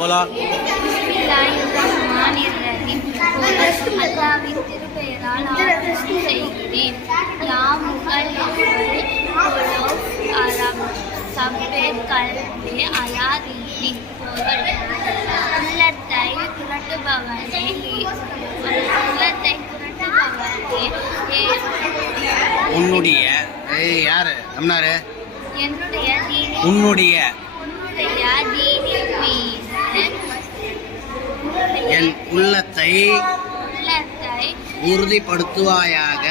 Polo. அல்லாவின் திருப்பெயரால் ஆரம்பம் செய்கிறேன். யாமுகள் சப்பேர் கல்வி அலாதீனி பொருள். உள்ளத்தை புரட்டுபவனே உன்னுடைய யாரு அம்னாரு என்னுடைய உன்னுடைய என் உள்ளத்தை உறுதிப்படுத்துவாயாக.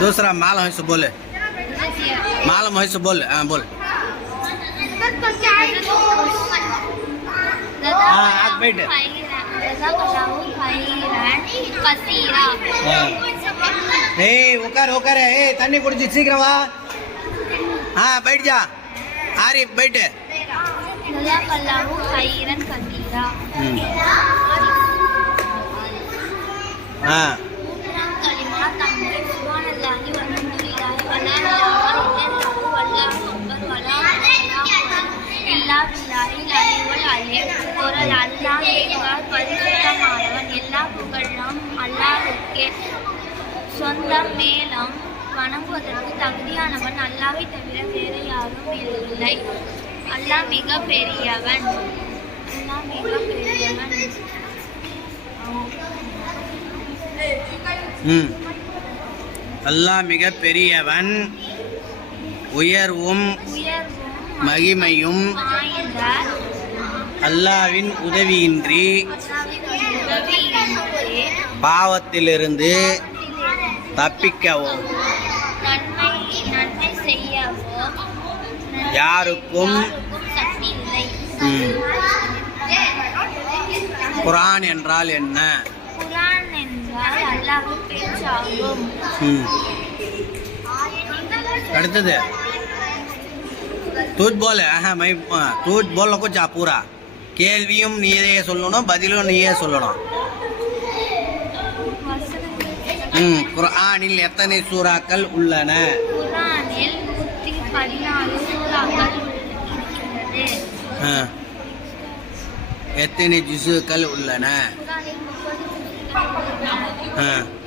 दूसरा माल है सो बोले मालूम है सो बोल. हाँ बोल. हाँ आज बैठ. उकार उकार है तन्नी कुछ सीख रहा. हाँ बैठ जा आरिफ बैठ. हाँ எல்லா புகழும் அல்லாஹ்வுக்கே சொந்தம். மேலும் வணங்குவதற்கு தகுதியானவன் அல்லாஹ்வை தவிர வேறு யாரும் இல்லை. அல்லாஹ் மிக பெரியவன். அல்லாஹ் மிக பெரியவன், உயர்வும் மகிமையும் அல்லாஹ்வின் உதவியின்றி பாவத்திலிருந்து தப்பிக்கவும் நன்மை செய்யவோ யாருக்கும் சக்தி இல்லை. குர்ஆன் என்றால் என்ன? குர்ஆன் என்றால் அல்லாஹ்வின் பேச்சாகும். அடுத்தது தூத் போல. மை தூத் போல குச்சா பூரா. கேள்வியும் நீயே சொல்லணும், பதிலும் நீயே சொல்லணும். குர்ஆனில் எத்தனை சூறாக்கள் உள்ளன? குர்ஆனில் 114 சூறாக்கள் இருக்கிறது. எத்தனை ஜுஸுக்கள் உள்ளன? குர்ஆனில் 30